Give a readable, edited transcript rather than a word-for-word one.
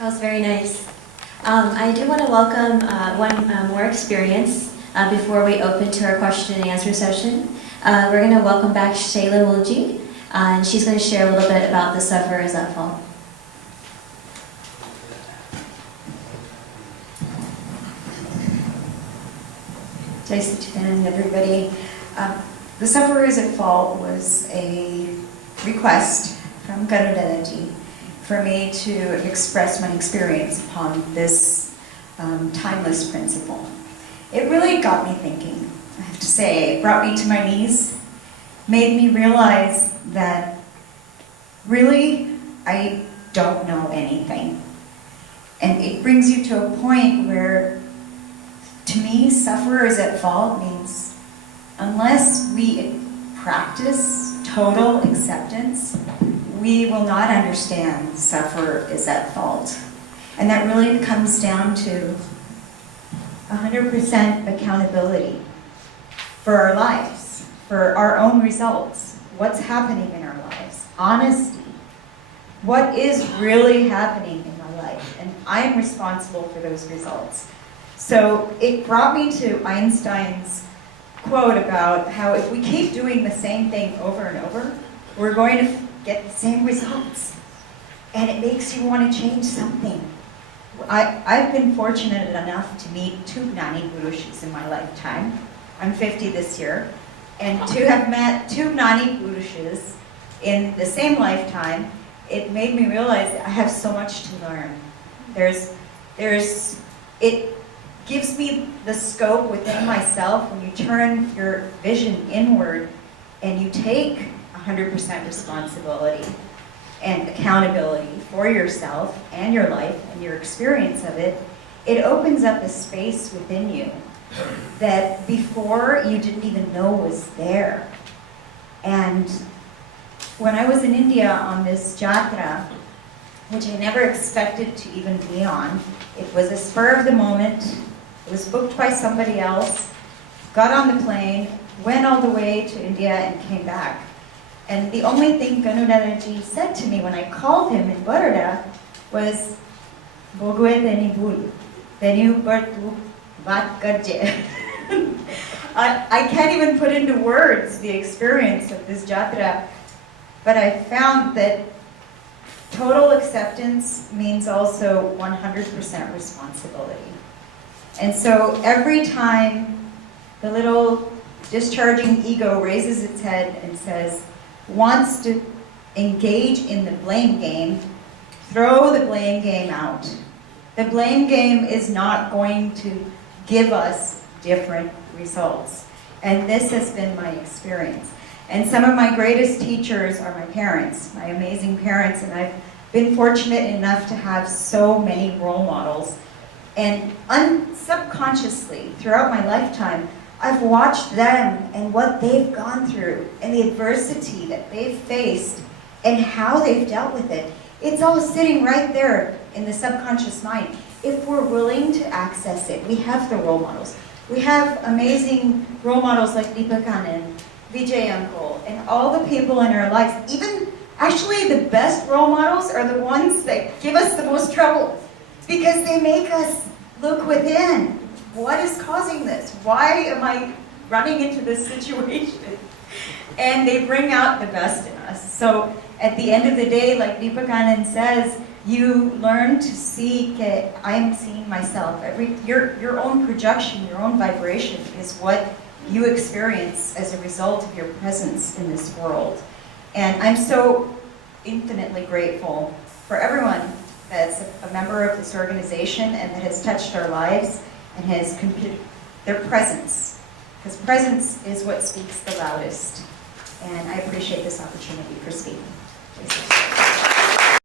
That was very nice. I do want to welcome one more experience before we open to our question and answer session. We're going to welcome back Shaila Mulji, and she's going to share a little bit about the sufferers that fall. Jai Sachidanand, everybody. The Sufferers at Fault was a request from Ganodanaji for me to express my experience upon this timeless principle. It really got me thinking, I have to say. It brought me to my knees, made me realize that really I don't know anything. And it brings you to a point where, to me, sufferers at fault means unless we practice total acceptance, we will not understand sufferer is at fault. And that really comes down to 100% accountability for our lives, for our own results, what's happening in our lives, honesty, what is really happening in my life, and I am responsible for those results. So it brought me to Einstein's quote about how if we keep doing the same thing over and over, we're going to get the same results. And it makes you want to change something. I've been fortunate enough to meet 2 Gnani Purushas in my lifetime. I'm 50 this year. And to have met 2 Gnani Purushas in the same lifetime, it made me realize that I have so much to learn. It gives me the scope within myself when you turn your vision inward and you take 100% responsibility and accountability for yourself and your life and your experience of it. It opens up a space within you that before you didn't even know was there. And when I was in India on this jatra, which I never expected to even be on, it was a spur of the moment. It was booked by somebody else, got on the plane, went all the way to India and came back. And the only thing Ganodanaji said to me when I called him in Baroda was, Bogwe teni bhul, teni par tu baat karje. I can't even put into words the experience of this jatra, but I found that total acceptance means also 100% responsibility. And so every time the little discharging ego raises its head and says, wants to engage in the blame game, throw the blame game out. The blame game is not going to give us different results. And this has been my experience. And some of my greatest teachers are my parents, my amazing parents, and I've been fortunate enough to have so many role models. And subconsciously, throughout my lifetime, I've watched them and what they've gone through and the adversity that they've faced and how they've dealt with it. It's all sitting right there in the subconscious mind. If we're willing to access it, we have the role models. We have amazing role models like Deepak Anand, Vijay Uncle, and all the people in our lives. Even actually the best role models are the ones that give us the most trouble because they make us look within. What is causing this? Why am I running into this situation? And they bring out the best in us. So at the end of the day, like Deepak Anand says, you learn to see that I am seeing myself. Your own projection, your own vibration is what you experience as a result of your presence in this world. And I'm so infinitely grateful for everyone that's a member of this organization and that has touched our lives and has their presence. Because presence is what speaks the loudest. And I appreciate this opportunity for speaking.